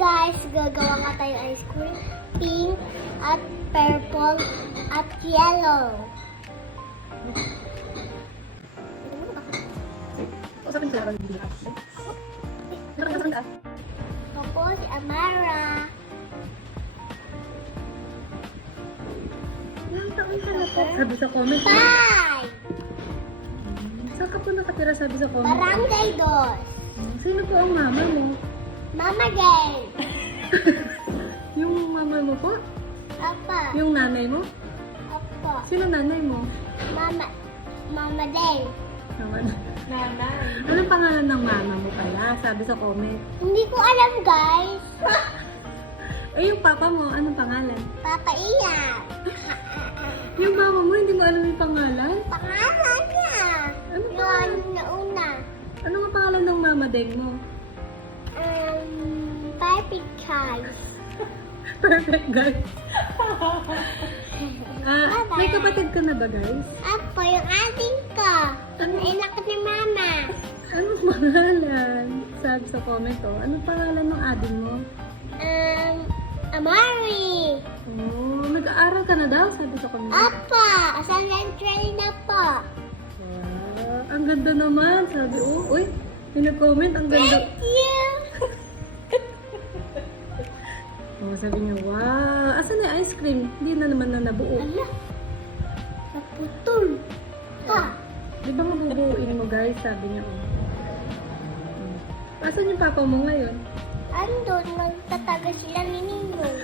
guys, gagawa nga tayo ice cream. Pink at purple at yellow. Usapin ko lang. Ako si Amara. Ilang taon ka na po? Sabi sa comment. 5! Saan ka po nakatira sabi sa comment? Barangay 2. Sino po ang mama mo? Mama Gang. Yung mama mo po? Apa. Yung nanay mo? Apa. Sino nanay mo? Mama Deng. Nanay. Anong pangalan ng mama mo pala? Sabi sa comment. Hindi ko alam, guys. Eh, yung papa mo, anong pangalan? Papa Iyan. Yung mama mo, hindi mo alam yung pangalan? Pangalan niya. Ano Yung pangalan? ano na una. Ano nga pangalan ng mama deng mo? Perfect choice. Perfect, guys. May kapatid ka na ba, guys? Apo, yung ating ko. Ang inak ni Mama. Anong pangalan? Sabi sa comment, oh. Anong pangalan ng ading mo? Amari. Oh, nag-aaral ka na daw? Sabi sa comment. Apo, elementary na po. Ang ganda naman. Sabi, oh, uy, pinag-comment, ang ganda. Thank you. Oh, sabi niya, wow. Asan na yung ice cream? Hindi na naman na nabuo. Ala, naputol. Pa. Di ba mabubuuin mo, guys? Sabi niya, oh. Asan yung papa mo ngayon? Andun, nagtataga sila ni Ninong.